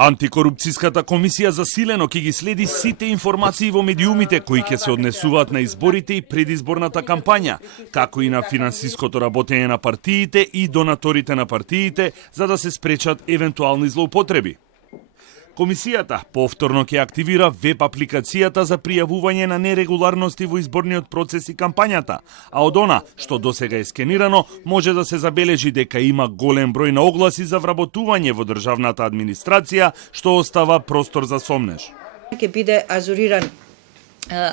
Антикорупцијската комисија засилено ќе ги следи сите информации во медиумите кои ќе се однесуваат на изборите и предизборната кампања, како и на финансиското работење на партиите и донаторите на партиите, за да се спречат евентуални злоупотреби. Комисијата повторно ќе активира веб апликацијата за пријавување на нерегуларности во изборниот процес и кампањата, а од она што досега е скенирано, може да се забележи дека има голем број на огласи за вработување во државната администрација, што остава простор за сомнеж. Ќе биде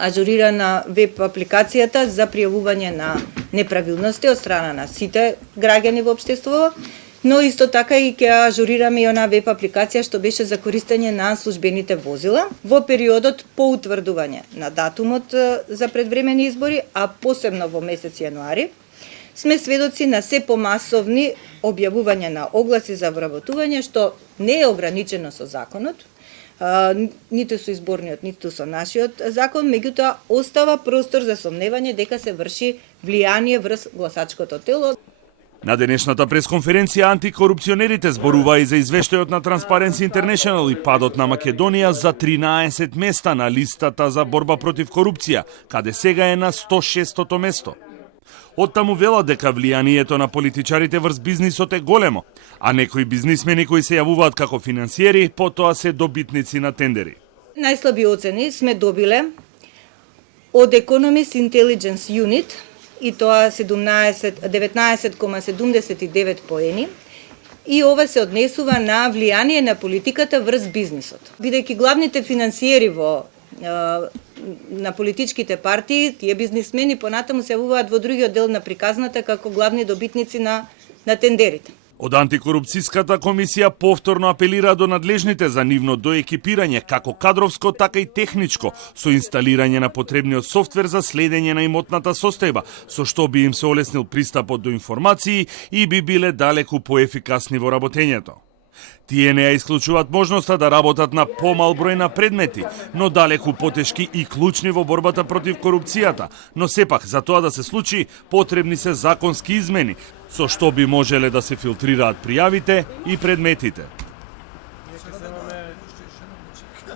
ажурирана веб апликацијата за пријавување на неправилности од страна на сите граѓани во општеството, но исто така и ќе ажурираме и она веб апликација што беше за користење на службените возила во периодот по утврдување на датумот за предвремени избори, а посебно во месец јануари. Сме сведоци на се помасовни објавување на огласи за вработување, што не е ограничено со законот, ниту со изборниот, ниту со нашиот закон, меѓутоа остава простор за сомневање дека се врши влијание врз гласачкото тело. На денешната пресконференција антикорупционерите зборува и за извештајот на Transparency International и падот на Македонија за 13 места на листата за борба против корупција, каде сега е на 106-то место. Оттаму велат дека влијанието на политичарите врз бизнисот е големо, а некои бизнисмени кои се јавуваат како финансиери, потоа се добитници на тендери. Најслаби оцени сме добиле од Economist Intelligence Unit, и тоа 19,79 поени, и ова се однесува на влијание на политиката врз бизнисот. Бидејќи главните финансиери на политичките партии, тие бизнисмени понатаму се јавуваат во другиот дел на приказната како главни добитници на тендерите. Од антикорупцијската комисија повторно апелира до надлежните за нивно доекипирање, како кадровско, така и техничко, со инсталирање на потребниот софтвер за следење на имотната состојба, со што би им се олеснил пристапот до информации и би биле далеку поефикасни во работењето. Тие не ја исклучуваат можноста да работат на помал број на предмети, но далеку потешки и клучни во борбата против корупцијата, но сепак за тоа да се случи потребни се законски измени, со што би можеле да се филтрираат пријавите и предметите.